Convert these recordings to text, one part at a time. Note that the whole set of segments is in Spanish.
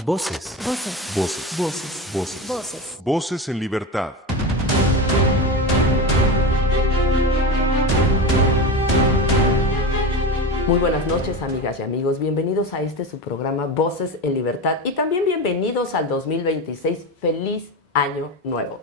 Voces. Voces. Voces. Voces. Voces. Voces. Voces en libertad. Muy buenas noches, amigas y amigos. Bienvenidos a su programa Voces en Libertad y también bienvenidos al 2026. ¡Feliz Año Nuevo!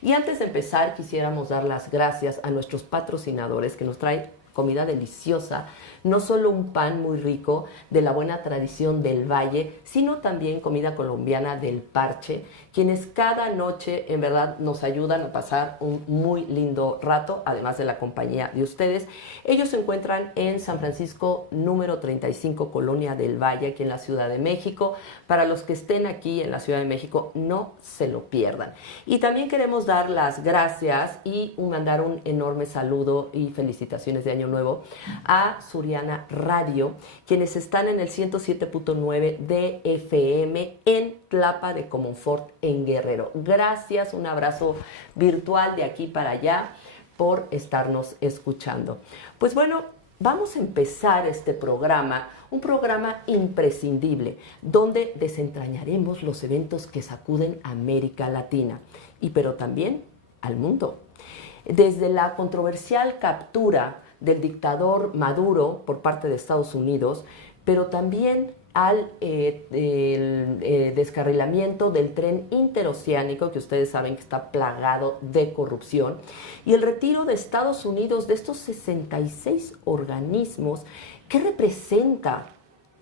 Y antes de empezar, quisiéramos dar las gracias a nuestros patrocinadores que nos traen comida deliciosa, no solo un pan muy rico de la buena tradición del Valle, sino también comida colombiana del Parche, quienes cada noche en verdad nos ayudan a pasar un muy lindo rato, además de la compañía de ustedes. Ellos se encuentran en San Francisco, número 35, Colonia del Valle, aquí en la Ciudad de México. Para los que estén aquí en la Ciudad de México, no se lo pierdan. Y también queremos dar las gracias y mandar un enorme saludo y felicitaciones de Año Nuevo a Suriana Radio, quienes están en el 107.9 de FM en Tlapa de Comonfort, en Guerrero. Gracias, un abrazo virtual de aquí para allá por estarnos escuchando. Pues bueno, vamos a empezar este programa, un programa imprescindible, donde desentrañaremos los eventos que sacuden a América Latina, pero también al mundo. Desde la controversial captura del dictador Maduro por parte de Estados Unidos, pero también al descarrilamiento del tren interoceánico, que ustedes saben que está plagado de corrupción, y el retiro de Estados Unidos de estos 66 organismos. ¿Qué representa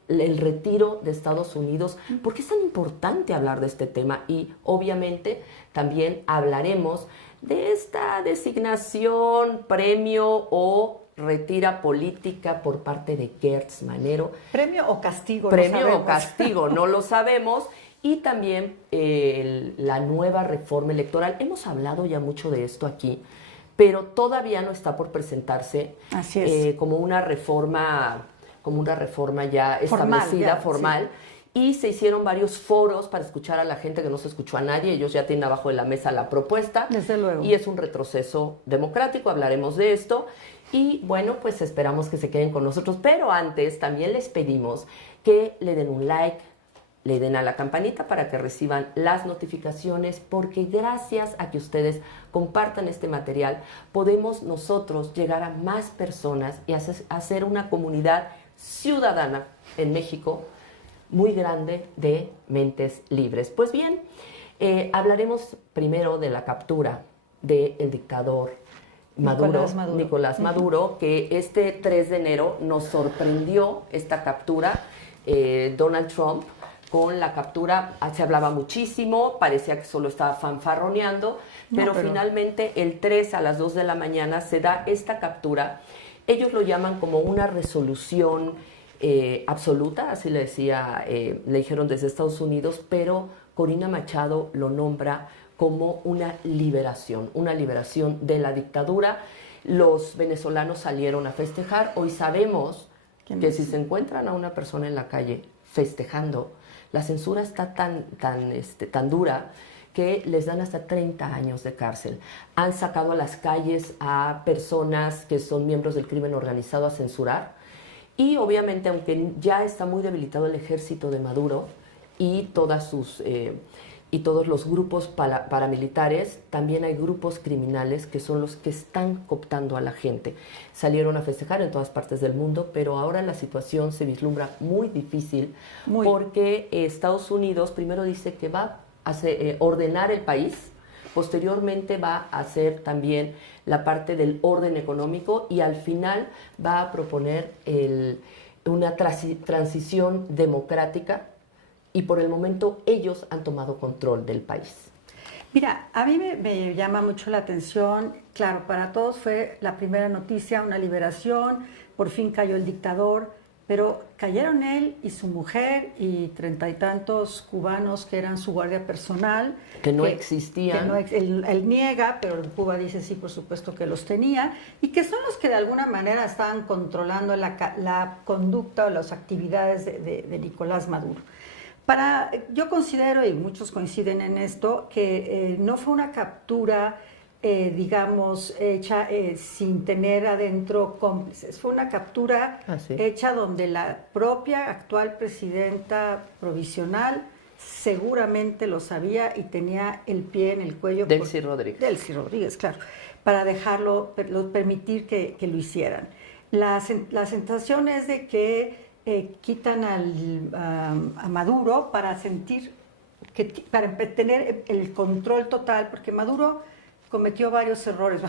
el retiro de Estados Unidos? ¿Por qué es tan importante hablar de este tema? Y obviamente también hablaremos de esta designación, premio o retira política por parte de Gertz Manero. ¿Premio o castigo? Premio o castigo, no lo sabemos. Y también la nueva reforma electoral. Hemos hablado ya mucho de esto aquí, pero todavía no está por presentarse. Así es. Como una reforma ya establecida, formal. Sí. Y se hicieron varios foros para escuchar a la gente, que no se escuchó a nadie. Ellos ya tienen abajo de la mesa la propuesta. Desde luego. Y es un retroceso democrático, hablaremos de esto. Y bueno, pues esperamos que se queden con nosotros. Pero antes también les pedimos que le den un like, le den a la campanita para que reciban las notificaciones, porque gracias a que ustedes compartan este material, podemos nosotros llegar a más personas y hacer una comunidad ciudadana en México muy grande de mentes libres. Pues bien, hablaremos primero de la captura del dictador Nicolás Maduro, que este 3 de enero nos sorprendió esta captura. Donald Trump, con la captura, se hablaba muchísimo, parecía que solo estaba fanfarroneando, pero finalmente el 3 a las 2 de la mañana se da esta captura. Ellos lo llaman como una resolución absoluta, así le dijeron desde Estados Unidos, pero Corina Machado lo nombra como una liberación de la dictadura. Los venezolanos salieron a festejar. Hoy sabemos que si se encuentran a una persona en la calle festejando, la censura está tan dura que les dan hasta 30 años de cárcel. Han sacado a las calles a personas que son miembros del crimen organizado a censurar. Y obviamente, aunque ya está muy debilitado el ejército de Maduro y todos los grupos paramilitares, también hay grupos criminales que son los que están cooptando a la gente. Salieron a festejar en todas partes del mundo, pero ahora la situación se vislumbra muy difícil porque Estados Unidos primero dice que va a ordenar el país, posteriormente va a hacer también la parte del orden económico y al final va a proponer una transición democrática. Y por el momento ellos han tomado control del país. Mira, a mí me llama mucho la atención, claro, para todos fue la primera noticia, una liberación, por fin cayó el dictador, pero cayeron él y su mujer y 30 y tantos cubanos que eran su guardia personal. Que no existían. Él niega, pero Cuba dice sí, por supuesto que los tenía, y que son los que de alguna manera estaban controlando la conducta o las actividades de Nicolás Maduro. Yo considero, y muchos coinciden en esto, que no fue una captura, digamos, hecha sin tener adentro cómplices. Fue una captura hecha donde la propia actual presidenta provisional seguramente lo sabía y tenía el pie en el cuello. Delcy Rodríguez. Delcy Rodríguez, claro, para permitir que lo hicieran. La sensación es de que quitan a Maduro para para tener el control total, porque Maduro cometió varios errores.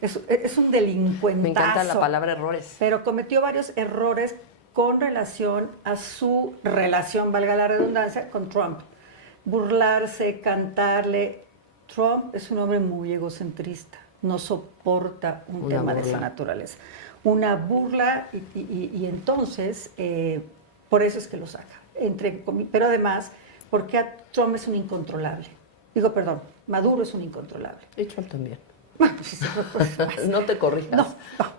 Es un delincuentazo. Me encanta la palabra errores. Pero cometió varios errores con relación a su relación, valga la redundancia, con Trump. Burlarse, cantarle. Trump es un hombre muy egocentrista, no soporta un tema de esa naturaleza. Una burla y entonces, por eso es que lo saca. Pero además, porque Trump es un incontrolable. Maduro es un incontrolable. Y Trump también. Pues, no te corrijas. No,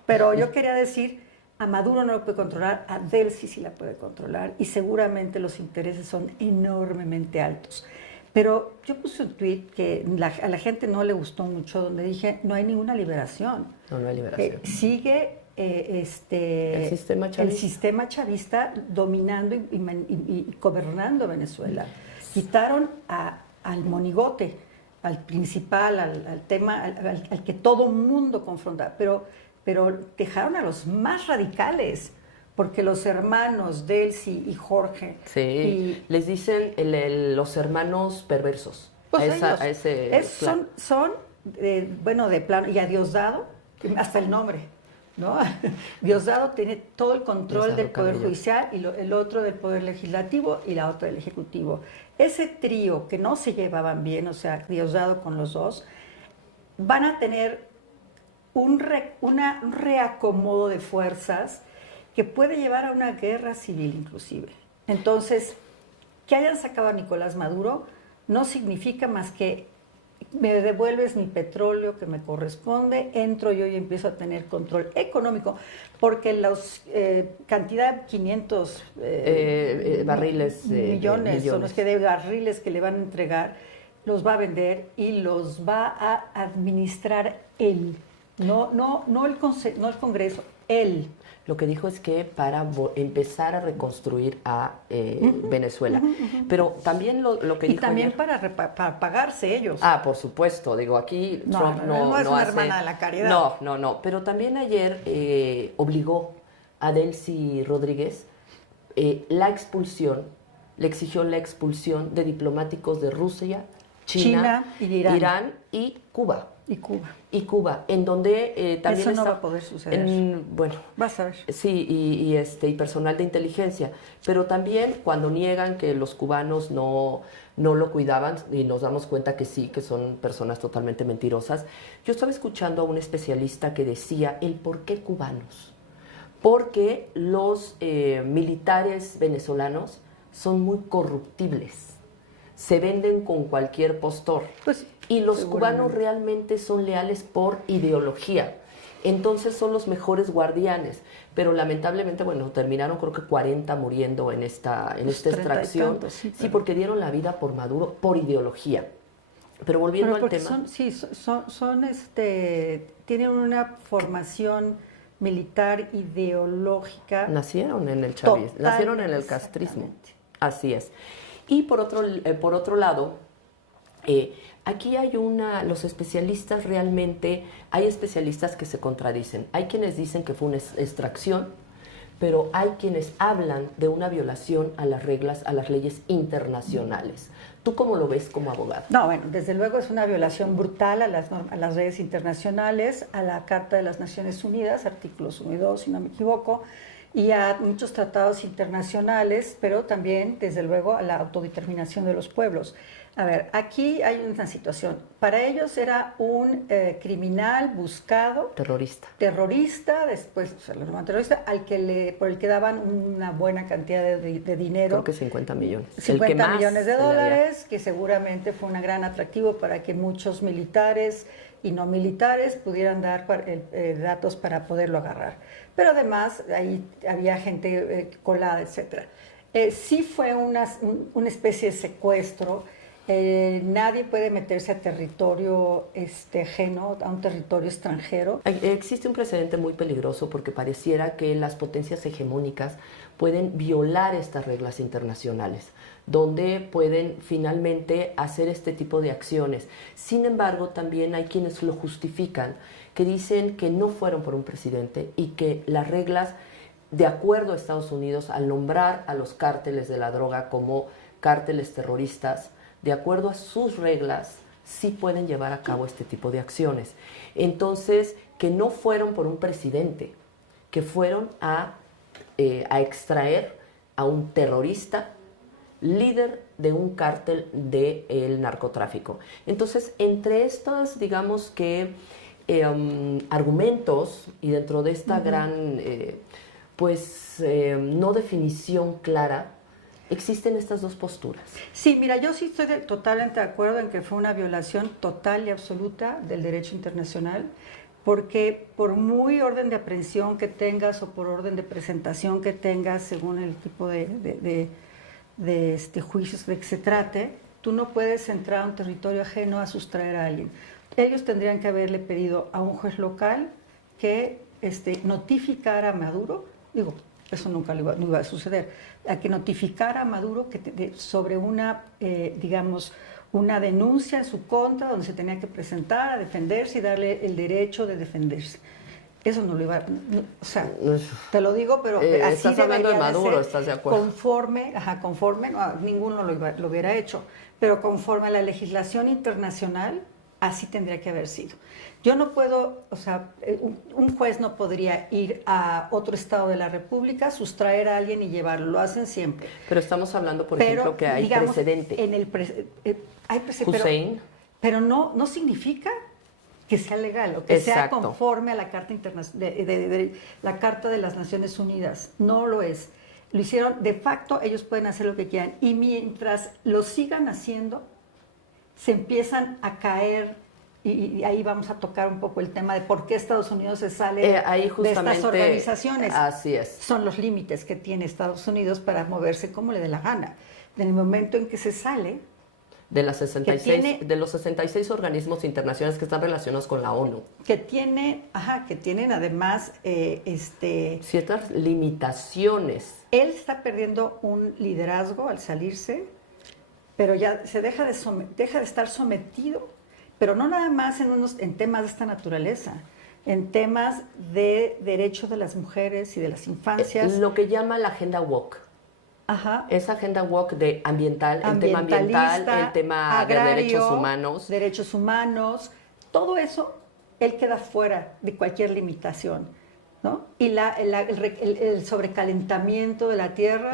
pero yo quería decir, a Maduro no lo puede controlar, a Delcy sí la puede controlar y seguramente los intereses son enormemente altos. Pero yo puse un tuit que a la gente no le gustó mucho, donde dije, no hay ninguna liberación. No hay liberación. Sigue el sistema chavista dominando y gobernando Venezuela. Quitaron al monigote, al principal, al tema, al que todo mundo confronta, pero dejaron a los más radicales, porque los hermanos Delcy y Jorge... Sí, les dicen los hermanos perversos. Pues son de plano, y a Diosdado, hasta el nombre, ¿no? Diosdado tiene todo el control Diosdado del Poder Cabello. Judicial y el otro del Poder Legislativo y la otra del Ejecutivo. Ese trío que no se llevaban bien, o sea, Diosdado con los dos, van a tener un reacomodo de fuerzas que puede llevar a una guerra civil inclusive. Entonces, que hayan sacado a Nicolás Maduro no significa más que me devuelves mi petróleo que me corresponde, entro yo y empiezo a tener control económico, porque la cantidad de 500 barriles, millones son los que de barriles que le van a entregar, los va a vender y los va a administrar él, no el Congreso, él. Lo que dijo es que para empezar a reconstruir a Venezuela. Pero también lo que dijo Y también ayer, para pagarse ellos. Ah, por supuesto. Digo, aquí Trump no es una hace, hermana de la caridad. No. Pero también ayer obligó a Delcy Rodríguez le exigió la expulsión de diplomáticos de Rusia, China y de Irán y Cuba. Y Cuba, en donde también eso no está, va a poder suceder. Bueno, vas a ver. Sí, y personal de inteligencia, pero también cuando niegan que los cubanos no lo cuidaban y nos damos cuenta que sí, que son personas totalmente mentirosas. Yo estaba escuchando a un especialista que decía el por qué cubanos, porque los militares venezolanos son muy corruptibles, se venden con cualquier postor. Pues, y los cubanos realmente son leales por ideología. Entonces son los mejores guardianes. Pero lamentablemente, bueno, terminaron creo que 40 muriendo en esta extracción. Tantos, sí, porque dieron la vida por Maduro, por ideología. Pero volviendo al tema... tienen una formación militar ideológica. Nacieron en el chavismo, nacieron en el castrismo. Así es. Y por otro lado, aquí hay los especialistas realmente, hay especialistas que se contradicen. Hay quienes dicen que fue una extracción, pero hay quienes hablan de una violación a las reglas, a las leyes internacionales. ¿Tú cómo lo ves como abogado? No, bueno, desde luego es una violación brutal a las leyes internacionales, a la Carta de las Naciones Unidas, artículos 1 y 2, si no me equivoco, y a muchos tratados internacionales, pero también, desde luego, a la autodeterminación de los pueblos. A ver, aquí hay una situación. Para ellos era un criminal buscado. Terrorista, después, o sea, lo llamaban terrorista, por el que daban una buena cantidad de dinero. Creo que 50 millones. 50 millones de dólares, que seguramente fue un gran atractivo para que muchos militares y no militares pudieran dar datos para poderlo agarrar. Pero además, ahí había gente colada, etc. Sí fue una especie de secuestro. Nadie puede meterse a territorio ajeno, a un territorio extranjero. Existe un precedente muy peligroso porque pareciera que las potencias hegemónicas pueden violar estas reglas internacionales. donde pueden finalmente hacer este tipo de acciones. Sin embargo, también hay quienes lo justifican, que dicen que no fueron por un presidente y que las reglas, de acuerdo a Estados Unidos, al nombrar a los cárteles de la droga como cárteles terroristas, de acuerdo a sus reglas, sí pueden llevar a cabo este tipo de acciones. Entonces, que no fueron por un presidente, que fueron a extraer a un terrorista, líder de un cártel del narcotráfico. Entonces, entre estos, digamos que, argumentos, y dentro de esta gran, no definición clara, existen estas dos posturas. Sí, mira, yo sí estoy totalmente de acuerdo en que fue una violación total y absoluta del derecho internacional, porque por muy orden de aprehensión que tengas o por orden de presentación que tengas, según el tipo de juicios de que se trate, tú no puedes entrar a un territorio ajeno a sustraer a alguien. Ellos tendrían que haberle pedido a un juez local que notificara a Maduro, digo, eso nunca no iba a suceder, a que notificara a Maduro sobre una, una denuncia en su contra, donde se tenía que presentar a defenderse y darle el derecho de defenderse. Eso no lo iba a... o sea, te lo digo, pero así estás hablando de Maduro, ser, ¿estás de acuerdo? Conforme, no, ninguno lo hubiera hecho, pero conforme a la legislación internacional, así tendría que haber sido. Yo no puedo, o sea, un juez no podría ir a otro estado de la República, sustraer a alguien y llevarlo, lo hacen siempre. Pero estamos hablando, por ejemplo, que hay precedente. Hay precedente, Hussein. pero no significa que sea legal o que Exacto. sea conforme a la Carta la Carta de las Naciones Unidas. No lo es. Lo hicieron, de facto, ellos pueden hacer lo que quieran. Y mientras lo sigan haciendo, se empiezan a caer, y ahí vamos a tocar un poco el tema de por qué Estados Unidos se sale de estas organizaciones. Así es. Son los límites que tiene Estados Unidos para moverse como le dé la gana. En el momento en que se sale... De los 66 organismos internacionales que están relacionados con la ONU. Que tienen además... ciertas limitaciones. Él está perdiendo un liderazgo al salirse, pero ya se deja de estar sometido, pero no nada más en temas de esta naturaleza, en temas de derechos de las mujeres y de las infancias. Lo que llama la agenda woke. Ajá. Esa agenda woke de el tema ambiental, el tema agrario, de derechos humanos. Derechos humanos, todo eso, él queda fuera de cualquier limitación, ¿no? Y el sobrecalentamiento de la Tierra,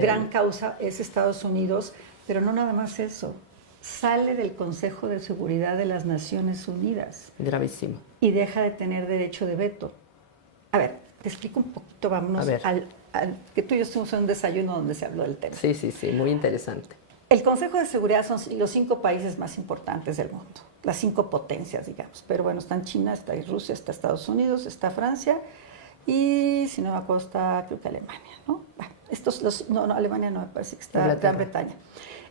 gran causa es Estados Unidos, pero no nada más eso. Sale del Consejo de Seguridad de las Naciones Unidas. Gravísimo. Y deja de tener derecho de veto. A ver, te explico un poquito, vámonos que tú y yo estuvimos en un desayuno donde se habló del tema. Sí, muy interesante. El Consejo de Seguridad son los 5 países más importantes del mundo, las 5 potencias, digamos. Pero bueno, están China, está Rusia, está Estados Unidos, está Francia y, si no me acuerdo, está creo que Alemania, ¿no? Bueno, Alemania no, me parece que está Gran Bretaña.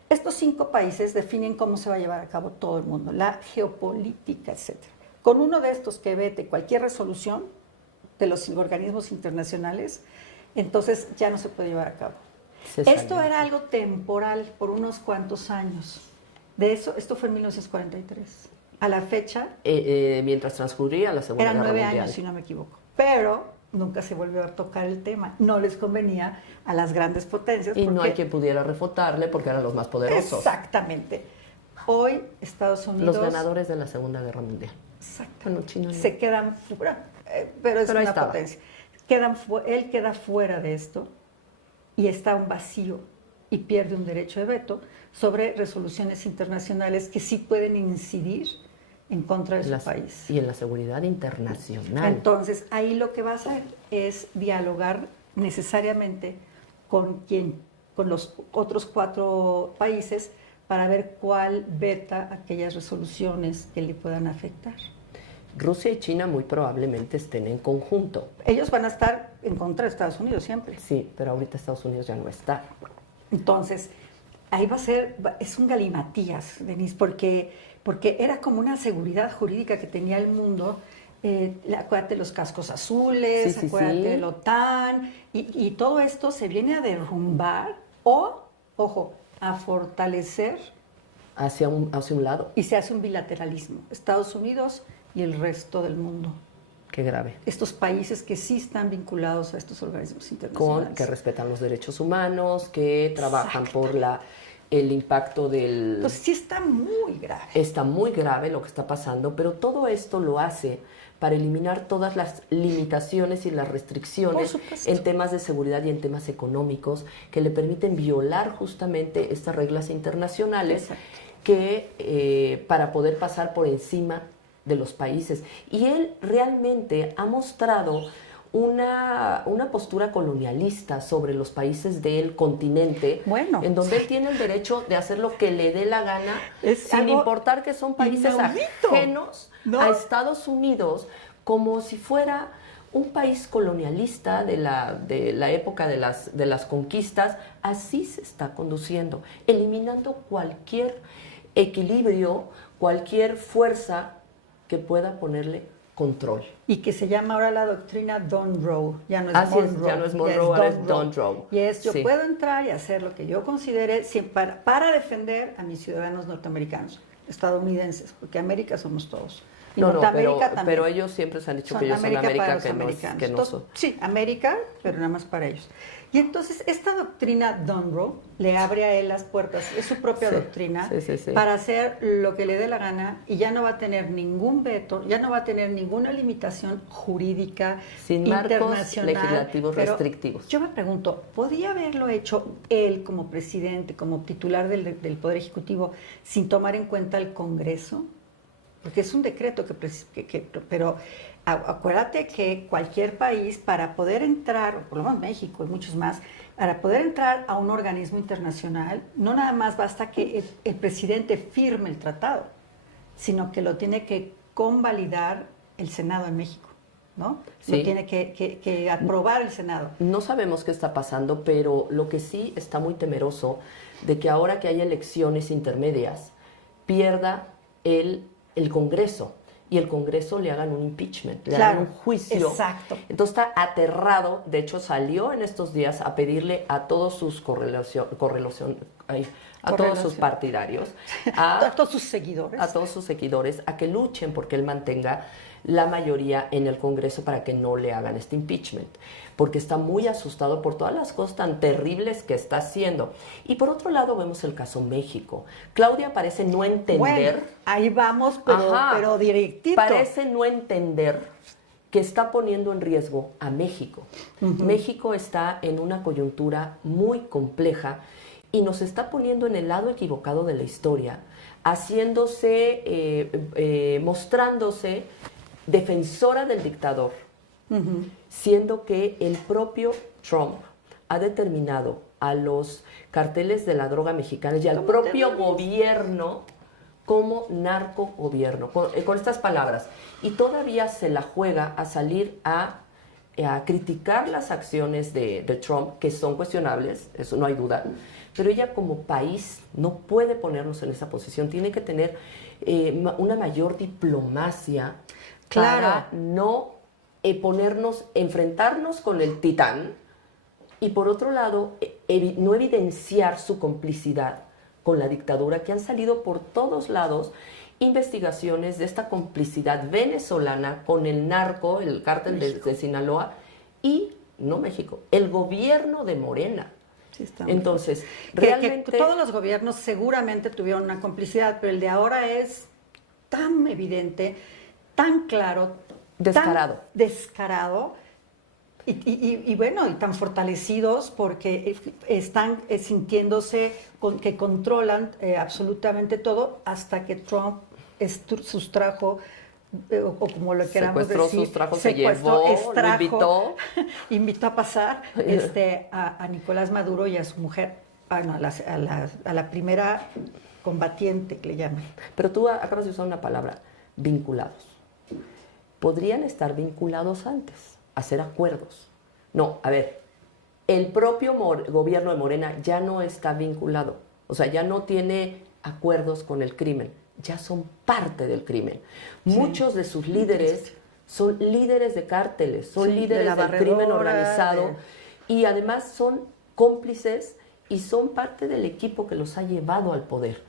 Estos 5 países definen cómo se va a llevar a cabo todo el mundo, la geopolítica, etc. Con uno de estos que vete cualquier resolución de los organismos internacionales, entonces ya no se puede llevar a cabo. Esto era algo temporal por unos cuantos años. Esto fue en 1943. A la fecha... mientras transcurría la Segunda Guerra Mundial. Eran 9 años, si no me equivoco. Pero nunca se volvió a tocar el tema. No les convenía a las grandes potencias. Y no hay quien pudiera refutarle porque eran los más poderosos. Exactamente. Hoy Estados Unidos... Los ganadores de la Segunda Guerra Mundial. Exacto. Bueno, China no. Se quedan fuera, pero es una potencia. Él queda fuera de esto y está un vacío y pierde un derecho de veto sobre resoluciones internacionales que sí pueden incidir en contra de su país. Y en la seguridad internacional. Entonces, ahí lo que va a hacer es dialogar necesariamente con los otros 4 países para ver cuál veta aquellas resoluciones que le puedan afectar. Rusia y China muy probablemente estén en conjunto. Ellos van a estar en contra de Estados Unidos siempre. Sí, pero ahorita Estados Unidos ya no está. Entonces, ahí es un galimatías, Denise, porque era como una seguridad jurídica que tenía el mundo. Acuérdate los cascos azules, acuérdate de la OTAN, y todo esto se viene a derrumbar, ojo, a fortalecer hacia un lado. y se hace un bilateralismo, Estados Unidos y el resto del mundo. Qué grave. Estos países que sí están vinculados a estos organismos internacionales. Que respetan los derechos humanos, que trabajan por el impacto del... Entonces sí está muy grave. Está muy grave lo que está pasando, pero todo esto lo hace para eliminar todas las limitaciones y las restricciones en temas de seguridad y en temas económicos que le permiten violar justamente estas reglas internacionales que para poder pasar por encima de los países. Y él realmente ha mostrado una postura colonialista sobre los países del continente, en donde él tiene el derecho de hacer lo que le dé la gana, sin importar que son países ajenos a Estados Unidos, como si fuera un país colonialista de la época de las conquistas. Así se está conduciendo, eliminando cualquier equilibrio, cualquier fuerza que pueda ponerle control. Y que se llama ahora la doctrina Don't Row. Ya no es Monroe. Ya no es Monroe, ahora es Don't Row. Y yo puedo entrar y hacer lo que yo considere para defender a mis ciudadanos norteamericanos, estadounidenses, porque América somos todos. Y pero ellos siempre se han dicho que ellos son América, que no son. Sí, América, pero nada más para ellos. Y entonces esta doctrina Don't Row le abre a él las puertas, es su propia doctrina, para hacer lo que le dé la gana, y ya no va a tener ningún veto, ya no va a tener ninguna limitación jurídica, sin internacional, marcos legislativos restrictivos. Yo me pregunto, ¿podría haberlo hecho él como presidente, como titular del Poder Ejecutivo, sin tomar en cuenta el Congreso? Porque es un decreto pero acuérdate que cualquier país, para poder entrar, por lo menos México y muchos más, para poder entrar a un organismo internacional, no nada más basta que el presidente firme el tratado, sino que lo tiene que convalidar el Senado en México, ¿no? Sí. Lo tiene que aprobar el Senado. No sabemos qué está pasando, pero lo que sí está muy temeroso de que ahora que hay elecciones intermedias, pierda el Congreso, y el Congreso le hagan un impeachment, le hagan un juicio. Exacto. Entonces está aterrado. De hecho, salió en estos días a pedirle a todos sus todos sus partidarios, a todos sus seguidores, a que luchen porque él mantenga la mayoría en el Congreso para que no le hagan este impeachment, porque está muy asustado por todas las cosas tan terribles que está haciendo. Y por otro lado vemos el caso México. Claudia parece no entender... Bueno, ahí vamos, pero directito. Parece no entender que está poniendo en riesgo a México. México está en una coyuntura muy compleja y nos está poniendo en el lado equivocado de la historia, mostrándose defensora del dictador, siendo que el propio Trump ha determinado a los carteles de la droga mexicanos y al propio gobierno como narcogobierno, con estas palabras. Y todavía se la juega a salir a criticar las acciones de Trump, que son cuestionables, eso no hay duda, pero ella como país no puede ponernos en esa posición, tiene que tener una mayor diplomacia para no enfrentarnos con el titán, y por otro lado, no evidenciar su complicidad con la dictadura, que han salido por todos lados investigaciones de esta complicidad venezolana con el narco, el cártel de Sinaloa, y no México, el gobierno de Morena. Sí, entonces, realmente... Que todos los gobiernos seguramente tuvieron una complicidad, pero el de ahora es tan evidente, tan claro, descarado. Tan descarado y bueno, y tan fortalecidos porque están sintiéndose que controlan absolutamente todo, hasta que Trump sustrajo, o como lo queramos decir, invitó a pasar a Nicolás Maduro y a su mujer, a la primera combatiente, que le llaman. Pero tú acabas de usar una palabra, vinculados. Podrían estar vinculados antes, hacer acuerdos. No, a ver, el propio gobierno de Morena ya no está vinculado, o sea, ya no tiene acuerdos con el crimen, ya son parte del crimen. Sí. Muchos de sus líderes son líderes de cárteles, son líderes del crimen organizado, y además son cómplices y son parte del equipo que los ha llevado al poder.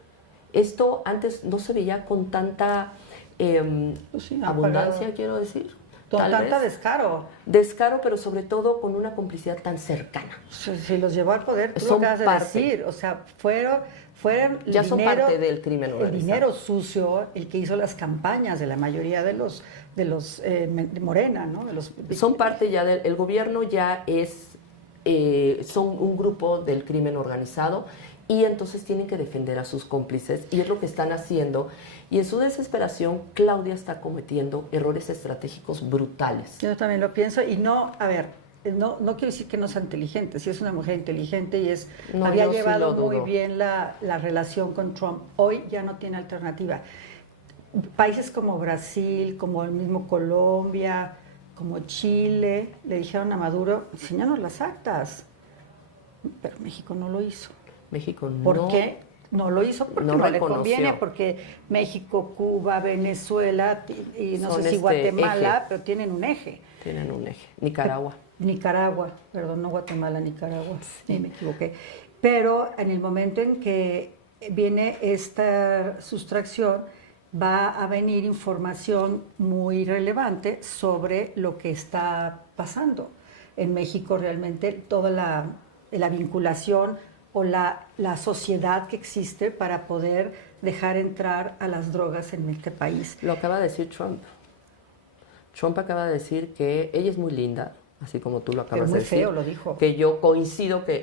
Esto antes no se veía con tanta Pues sí, abundancia, quiero decir. Con Tal tanta vez. Descaro. Descaro, pero sobre todo con una complicidad tan cercana. Si los llevó al poder, tú lo Son acabas de parte. decir. O sea, fueron Ya el son dinero, parte del crimen el organizado. dinero sucio, el que hizo las campañas de la mayoría de los de Morena, ¿no? Son parte ya del el gobierno, ya son un grupo del crimen organizado y entonces tienen que defender a sus cómplices y es lo que están haciendo. Y en su desesperación, Claudia está cometiendo errores estratégicos brutales. Yo también lo pienso y no, a ver, no quiero decir que no sea inteligente, si es una mujer inteligente y No, había yo sí llevado lo muy dudo. bien la relación con Trump, hoy ya no tiene alternativa. Países como Brasil, como el mismo Colombia, como Chile, le dijeron a Maduro, enséñanos las actas, pero México no lo hizo. México no. ¿Por qué? No lo hizo porque no no le reconoció. conviene, porque México, Cuba, Venezuela y no Son sé si Guatemala, eje. pero tienen un eje. Tienen un eje. Nicaragua. Nicaragua, perdón, no Guatemala, Nicaragua, sí, me equivoqué. Pero en el momento en que viene esta sustracción, va a venir información muy relevante sobre lo que está pasando. En México realmente toda la vinculación o la sociedad que existe para poder dejar entrar a las drogas en este país. Lo acaba de decir Trump. Trump acaba de decir que ella es muy linda, así como tú lo acabas Pero muy de decir. feo lo dijo. Que yo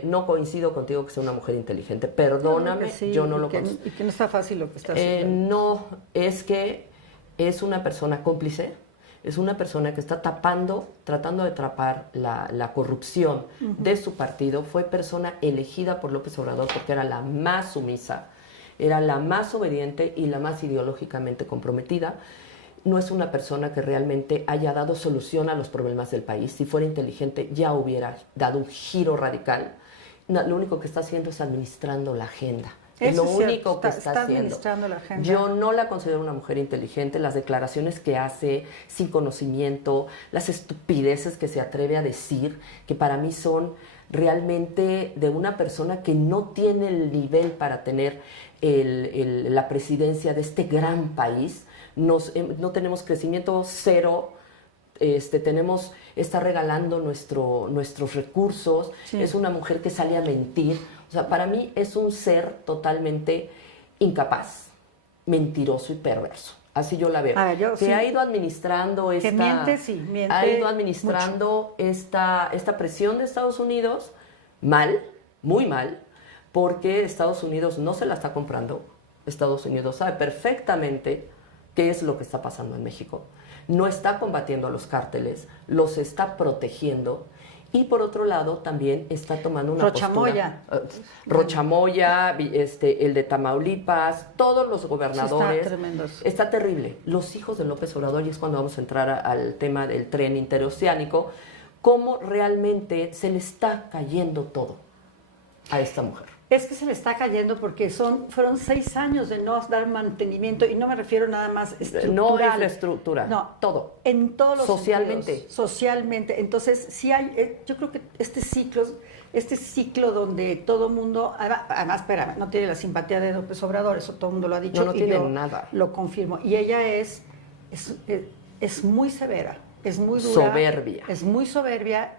no coincido contigo que sea una mujer inteligente. Perdóname, que sí, yo no lo y que, considero. y que no está fácil lo que está haciendo. No, es que es una persona cómplice, es una persona que está tratando de tapar la corrupción de su partido. Fue persona elegida por López Obrador porque era la más sumisa, era la más obediente y la más ideológicamente comprometida. No es una persona que realmente haya dado solución a los problemas del país. Si fuera inteligente ya hubiera dado un giro radical. No, lo único que está haciendo es administrando la agenda. Es Eso lo es cierto, único que está haciendo. administrando la agenda. Yo no la considero una mujer inteligente. Las declaraciones que hace sin conocimiento, las estupideces que se atreve a decir, que para mí son realmente de una persona que no tiene el nivel para tener la presidencia de este gran país. No tenemos crecimiento cero. Está regalando nuestros recursos. Sí. Es una mujer que sale a mentir. O sea, para mí es un ser totalmente incapaz, mentiroso y perverso. Así yo la veo. A ver, yo que sí. ha ido administrando esta... Que miente, sí, miente ha ido administrando esta presión de Estados Unidos mal, muy mal, porque Estados Unidos no se la está comprando. Estados Unidos sabe perfectamente qué es lo que está pasando en México. No está combatiendo a los cárteles, los está protegiendo. Y por otro lado, también está tomando una Rochamoya. postura. Rochamoya, el de Tamaulipas, todos los gobernadores. Sí, está tremendo eso. Está terrible. Los hijos de López Obrador, y es cuando vamos a entrar al tema del tren interoceánico, cómo realmente se le está cayendo todo a esta mujer. Es que se le está cayendo porque fueron 6 años de no dar mantenimiento, y no me refiero nada más estructural. No infraestructura, no, todo. En todos los Socialmente. sentidos, socialmente. Entonces, sí hay, yo creo que este ciclo donde todo mundo, además, espérame, no tiene la simpatía de López Obrador, eso todo el mundo lo ha dicho. No y tiene yo nada. Lo confirmo. Y ella es muy severa, es muy dura. Soberbia. Es muy soberbia,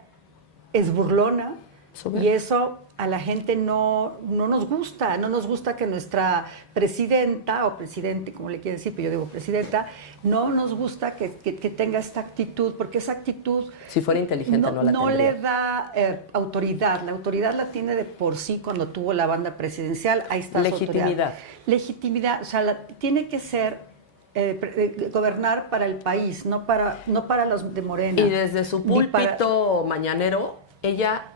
es burlona. Soberbia. Y eso a la gente no nos gusta que nuestra presidenta o presidente, como le quiere decir, pero yo digo presidenta, no nos gusta que tenga esta actitud, porque esa actitud... Si fuera inteligente no la tendría. le da autoridad, la autoridad la tiene de por sí cuando tuvo la banda presidencial, ahí está Legitimidad. Legitimidad, o sea, tiene que ser... gobernar para el país, no para los de Morena. Y desde su púlpito mañanero, ella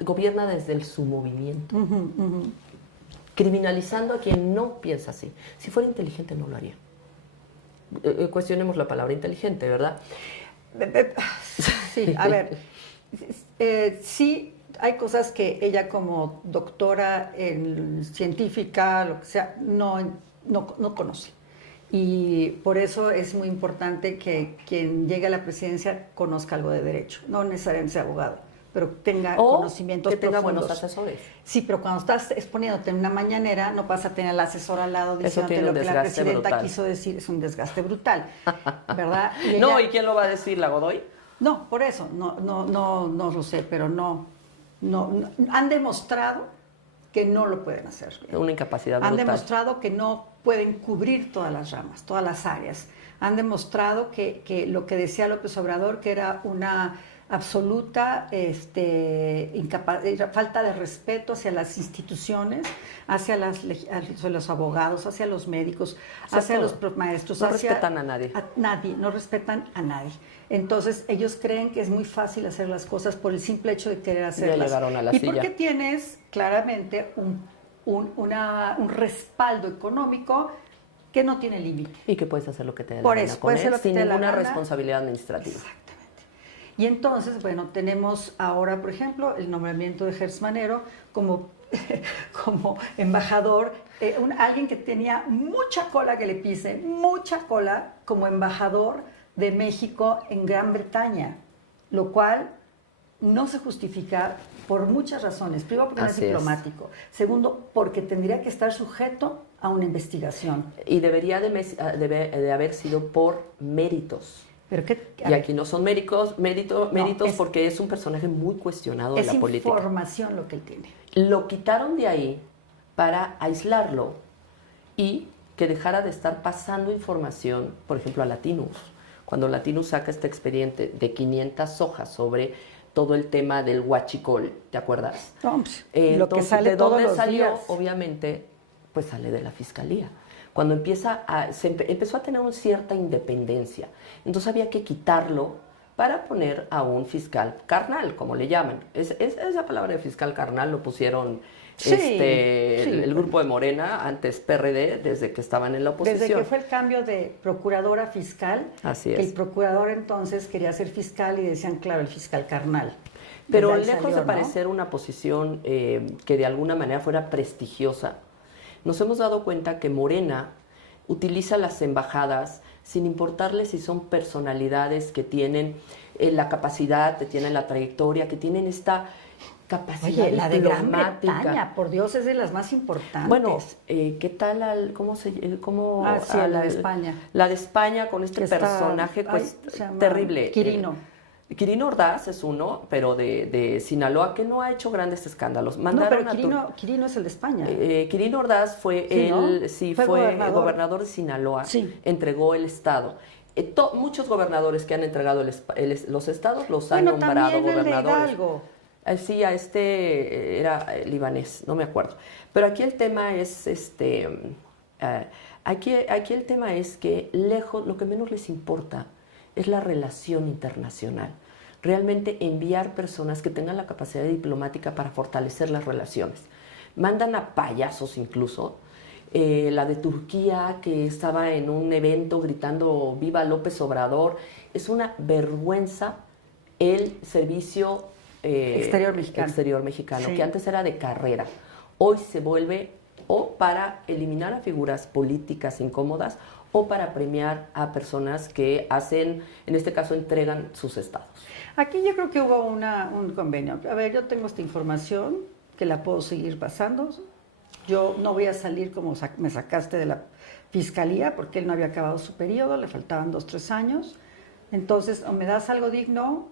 gobierna desde su movimiento, criminalizando a quien no piensa así. Si fuera inteligente no lo haría. Cuestionemos la palabra inteligente, ¿verdad? Sí, a ver, sí hay cosas que ella como doctora en científica, lo que sea, no conoce. Y por eso es muy importante que quien llegue a la presidencia conozca algo de derecho, no necesariamente sea abogado, pero tenga O conocimientos que tenga profundos. buenos asesores. Sí, pero cuando estás exponiéndote en una mañanera, no vas a tener al asesor al lado diciéndote tiene un lo que la desgaste presidenta brutal. quiso decir. Es un desgaste brutal, ¿verdad? No, ¿y quién lo va a decir? ¿La Godoy? No, por eso, no lo sé, pero no, han demostrado que no lo pueden hacer bien. Una incapacidad Han brutal. demostrado que no pueden cubrir todas las ramas, todas las áreas. Han demostrado que lo que decía López Obrador, que era una absoluta falta de respeto hacia las instituciones, hacia los abogados, hacia los médicos, hacia los maestros. No respetan a nadie. No respetan a nadie. Entonces, ellos creen que es muy fácil hacer las cosas por el simple hecho de querer hacerlas. Ya llegaron a la y silla. porque tienes claramente un respaldo económico que no tiene límite. Y que puedes hacer lo que te dé la Por gana eso, con puede ser él, lo que sin te dé la ninguna gana. responsabilidad administrativa. Exactamente. Y entonces, bueno, tenemos ahora, por ejemplo, el nombramiento de Gertz Manero como embajador, alguien que tenía mucha cola que le pise, mucha cola como embajador de México en Gran Bretaña, lo cual no se justifica por muchas razones. Primero, porque no es Así es. diplomático. Segundo, porque tendría que estar sujeto a una investigación. Y debería de haber sido por méritos. Pero Y aquí no son méritos es- porque es un personaje muy cuestionado de es la política. información lo que él tiene. Lo quitaron de ahí para aislarlo y que dejara de estar pasando información, por ejemplo, a Latinus. Cuando Latinus saca este expediente de 500 hojas sobre todo el tema del huachicol, ¿te acuerdas? No, pues, lo que Entonces, sale ¿de todos dónde los salió? días. Obviamente, pues sale de la fiscalía. Cuando empezó a tener una cierta independencia. Entonces había que quitarlo para poner a un fiscal carnal, como le llaman. Esa palabra de fiscal carnal lo pusieron Sí, el grupo de Morena, antes PRD, desde que estaban en la oposición. Desde que fue el cambio de procuradora a fiscal, Así que es. el procurador entonces quería ser fiscal y decían, claro, el fiscal carnal. Pero Desde ahí lejos salió, de ¿no? parecer una posición que de alguna manera fuera prestigiosa, nos hemos dado cuenta que Morena utiliza las embajadas sin importarle si son personalidades que tienen la capacidad, que tienen la trayectoria, que tienen esta capacidad Oye, la de Gran diplomática. Bretaña, por Dios, es de las más importantes. Bueno, ¿qué tal cómo la de España. La de España con este Que está- personaje se llama terrible. Quirino. Quirino Ordaz es uno, pero de Sinaloa, que no ha hecho grandes escándalos. No, Mandaron pero Quirino es el de España. Quirino Ordaz fue Sí, ¿no? fue Fue gobernador de Sinaloa, Sí. entregó el estado. Muchos gobernadores que han entregado los estados los han Bueno, nombrado también el de gobernadores. Hidalgo. Sí, a era libanés, no me acuerdo. Pero aquí el tema es aquí el tema es que lejos, lo que menos les importa es la relación internacional. Realmente enviar personas que tengan la capacidad diplomática para fortalecer las relaciones. Mandan a payasos incluso. La de Turquía, que estaba en un evento gritando ¡Viva López Obrador! Es una vergüenza el servicio exterior mexicano, Sí. que antes era de carrera. Hoy se vuelve o para eliminar a figuras políticas incómodas o para premiar a personas que hacen, en este caso, entregan sus estados. Aquí yo creo que hubo un convenio. A ver, yo tengo esta información que la puedo seguir pasando. Yo no voy a salir como me sacaste de la fiscalía porque él no había acabado su periodo, le faltaban 2, 3 años. Entonces, o me das algo digno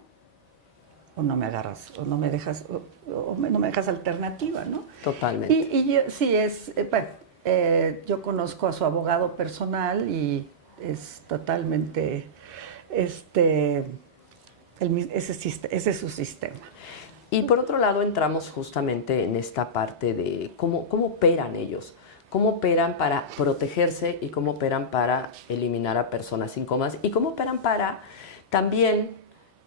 o no me agarras, o no me dejas, no me dejas alternativa, ¿no? Totalmente. Yo conozco a su abogado personal y es totalmente, ese es su sistema. Y por otro lado entramos justamente en esta parte de cómo operan ellos, cómo operan para protegerse y cómo operan para eliminar a personas incómodas y cómo operan para también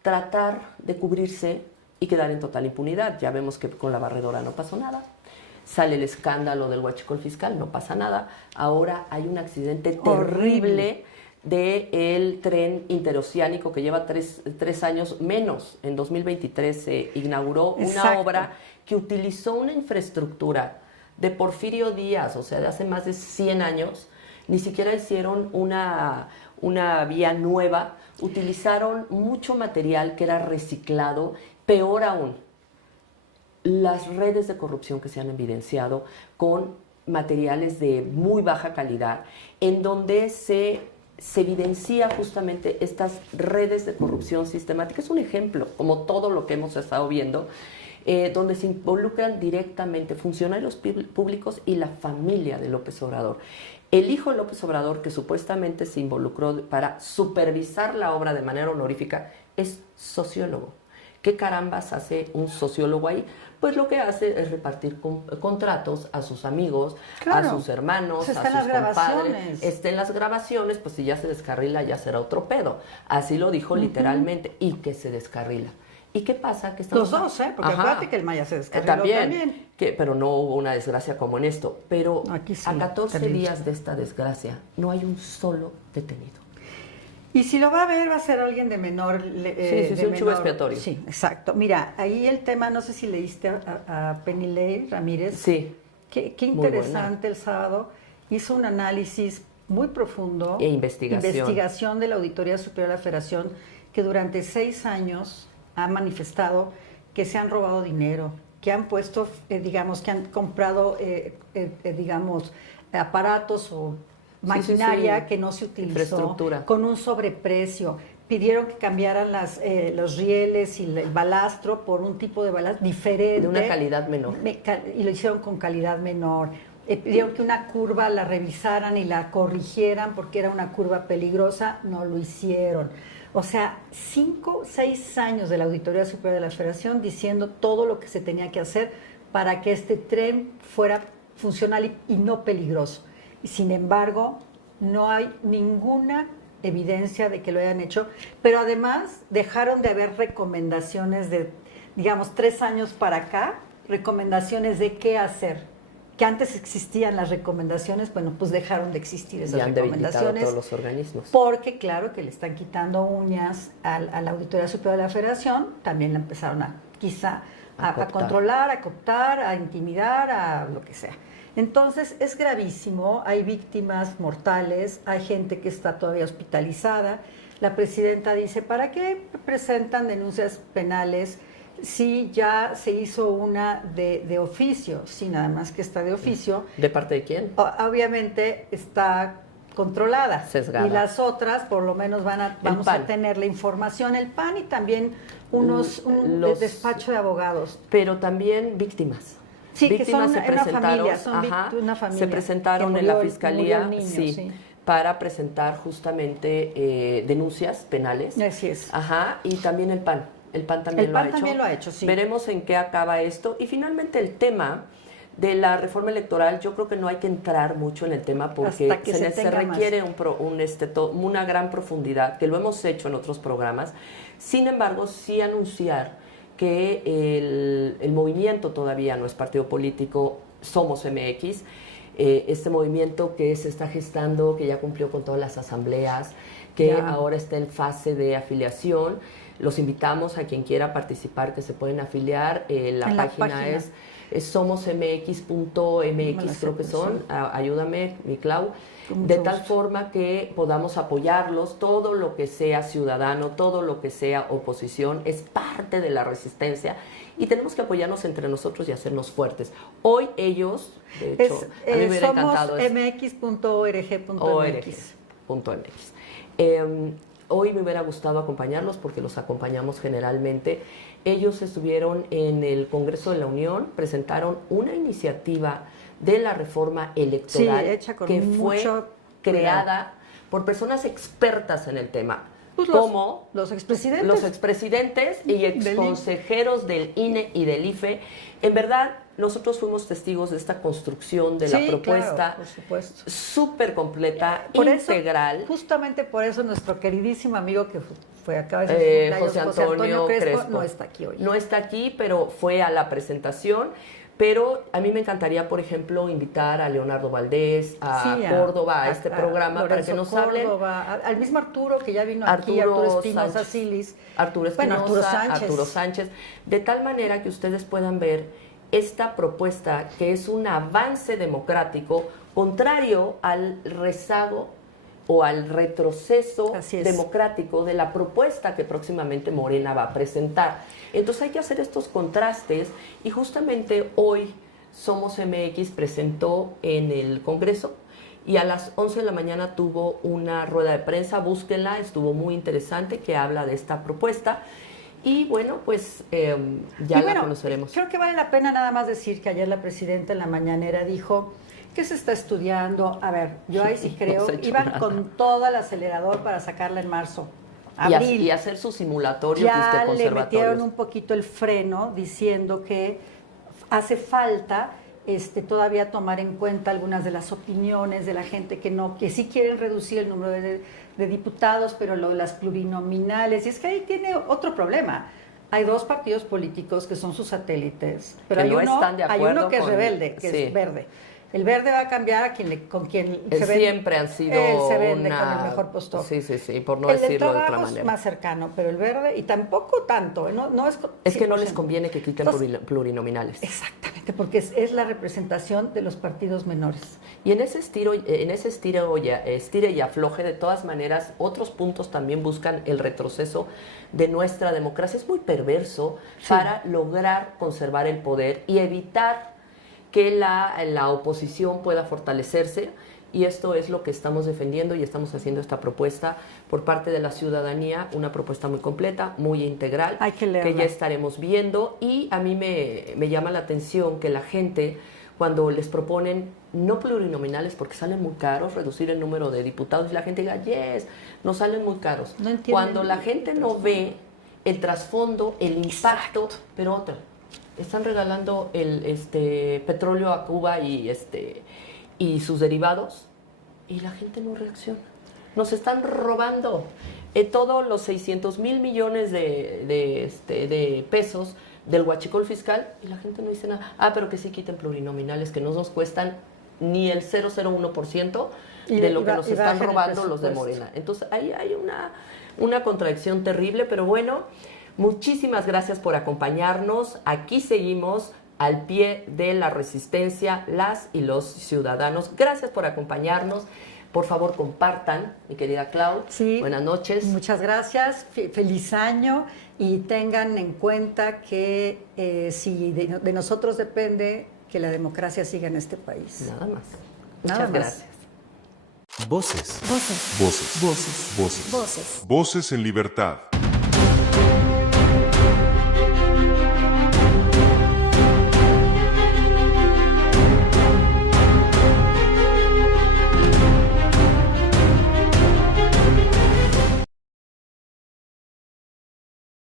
tratar de cubrirse y quedar en total impunidad. Ya vemos que con la barredora no pasó nada. Sale el escándalo del huachicol fiscal, no pasa nada. Ahora hay un accidente terrible del tren interoceánico que lleva tres años menos. En 2023 se inauguró una obra que utilizó una infraestructura de Porfirio Díaz, o sea, de hace más de 100 años. Ni siquiera hicieron una vía nueva, utilizaron mucho material que era reciclado Peor aún, las redes de corrupción que se han evidenciado con materiales de muy baja calidad, en donde se evidencia justamente estas redes de corrupción sistemática. Es un ejemplo, como todo lo que hemos estado viendo, donde se involucran directamente funcionarios públicos y la familia de López Obrador. El hijo de López Obrador, que supuestamente se involucró para supervisar la obra de manera honorífica, es sociólogo. ¿Qué carambas hace un sociólogo ahí? Pues lo que hace es repartir contratos a sus amigos, claro, a sus hermanos, pues a sus las compadres. grabaciones. En las grabaciones, pues si ya se descarrila, ya será otro pedo. Así lo dijo literalmente, y que se descarrila. ¿Y qué pasa? Que Los dos, porque acuérdate que el Maya se descarriló también. Pero no hubo una desgracia como en esto. Pero aquí sí, a 14 terrible. días de esta desgracia, no hay un solo detenido. Y si lo va a ver, va a ser alguien de menor... sí, un chivo expiatorio. Sí, exacto. Mira, ahí el tema, no sé si leíste a Penilei Ramírez. Sí. Qué interesante el sábado. Hizo un análisis muy profundo. E investigación. Investigación de la Auditoría Superior de la Federación, que durante 6 años ha manifestado que se han robado dinero, que han puesto, digamos, que han comprado, digamos, aparatos o maquinaria que no se utilizó, con un sobreprecio. Pidieron que cambiaran los rieles y el balastro por un tipo de balastro diferente. De una calidad menor. Y lo hicieron con calidad menor. Pidieron que una curva la revisaran y la corrigieran porque era una curva peligrosa. No lo hicieron. O sea, 5, 6 años de la Auditoría Superior de la Federación diciendo todo lo que se tenía que hacer para que este tren fuera funcional y no peligroso. Y sin embargo, no hay ninguna evidencia de que lo hayan hecho, pero además dejaron de haber recomendaciones de, digamos, 3 años para acá, recomendaciones de qué hacer. Que antes existían las recomendaciones, bueno, pues dejaron de existir esas recomendaciones. Todos los organismos. Porque, claro, que le están quitando uñas a la Auditoría Superior de la Federación, también la empezaron a controlar, a cooptar, a intimidar, a lo que sea. Entonces, es gravísimo, hay víctimas mortales, hay gente que está todavía hospitalizada. La presidenta dice, ¿para qué presentan denuncias penales si ya se hizo una de oficio? Sí, nada más que está de oficio. ¿De parte de quién? Obviamente está controlada. Sesgada. Y las otras, por lo menos, vamos a tener la información, el PAN y también un despacho de abogados. Pero también víctimas. Sí, víctimas que son una familia. Se presentaron en la fiscalía para presentar justamente denuncias penales. Así es. Y también el PAN. El PAN también lo ha hecho, sí. Veremos en qué acaba esto. Y finalmente el tema de la reforma electoral, yo creo que no hay que entrar mucho en el tema porque se requiere una gran profundidad, que lo hemos hecho en otros programas. Sin embargo, sí anunciar que el movimiento todavía no es partido político, somos MX, este movimiento que se está gestando, que ya cumplió con todas las asambleas, que ahora está en fase de afiliación. Los invitamos a quien quiera participar, que se pueden afiliar. La página es somosmx.mx, creo que son. Ayúdame, mi Clau. De tal forma que podamos apoyarlos. Todo lo que sea ciudadano, todo lo que sea oposición, es parte de la resistencia. Y tenemos que apoyarnos entre nosotros y hacernos fuertes. Hoy ellos, de hecho, a mí me hubiera encantado. Somos.mx.org.mx. Hoy me hubiera gustado acompañarlos porque los acompañamos generalmente. Ellos estuvieron en el Congreso de la Unión, presentaron una iniciativa de la reforma electoral que fue creada por personas expertas en el tema, como los expresidentes y exconsejeros del INE y del IFE. En verdad, nosotros fuimos testigos de esta construcción de la propuesta, claro, por supuesto, súper completa, integral. Justamente por eso nuestro queridísimo amigo que fue acá de José Antonio Crespo no está aquí hoy. No está aquí, pero fue a la presentación. Pero a mí me encantaría, por ejemplo, invitar a Leonardo Valdés, a Córdoba, a este programa, para que nos hablen. Al mismo Arturo, que ya vino aquí, Arturo Espinosa Silis. Arturo Sánchez. De tal manera que ustedes puedan ver esta propuesta, que es un avance democrático, contrario al rezago o al retroceso Así es. democrático de la propuesta que próximamente Morena va a presentar. Entonces hay que hacer estos contrastes y justamente hoy Somos MX presentó en el Congreso y a las 11 de la mañana tuvo una rueda de prensa, búsquenla, estuvo muy interesante, que habla de esta propuesta. Y bueno, pues ya la conoceremos. Creo que vale la pena nada más decir que ayer la presidenta en la mañanera dijo que se está estudiando. A ver, yo ahí sí creo, iban con todo el acelerador para sacarla en marzo, abril. Y hacer su simulatorio ya le metieron un poquito el freno diciendo que hace falta todavía tomar en cuenta algunas de las opiniones de la gente que sí quieren reducir el número de diputados, pero las plurinominales. Y es que ahí tiene otro problema. Hay dos partidos políticos que son sus satélites, pero hay uno que es rebelde, que es verde. El verde va a cambiar con quien siempre han sido se vende con el mejor postor. Sí, por no decirlo de otra manera. Es más cercano, pero el verde, y tampoco tanto, no es que no les conviene que quiten plurinominales. Exactamente, porque es la representación de los partidos menores. Y en ese estire y afloje, de todas maneras, otros puntos también buscan el retroceso de nuestra democracia. Es muy perverso para lograr conservar el poder y evitar que la oposición pueda fortalecerse, y esto es lo que estamos defendiendo y estamos haciendo esta propuesta por parte de la ciudadanía, una propuesta muy completa, muy integral, que ya estaremos viendo. Y a mí me llama la atención que la gente, cuando les proponen no plurinominales porque salen muy caros, reducir el número de diputados, y la gente diga, yes, no salen muy caros. No cuando la gente no ve el trasfondo, el impacto, pero otra. Están regalando el petróleo a Cuba y sus derivados, y la gente no reacciona. Nos están robando todos los 600,000 millones de pesos del huachicol fiscal, y la gente no dice nada. Pero que sí quiten plurinominales, que no nos cuestan ni el 0,01% de lo que nos están robando los de Morena. Entonces ahí hay una contradicción terrible, pero bueno. Muchísimas gracias por acompañarnos. Aquí seguimos al pie de la resistencia, las y los ciudadanos. Gracias por acompañarnos. Por favor, compartan, mi querida Clau. Sí. Buenas noches. Muchas gracias. Feliz año. Y tengan en cuenta que si de nosotros depende que la democracia siga en este país. Nada más. Muchas gracias. Voces. Voces. Voces. Voces. Voces. Voces. Voces en libertad.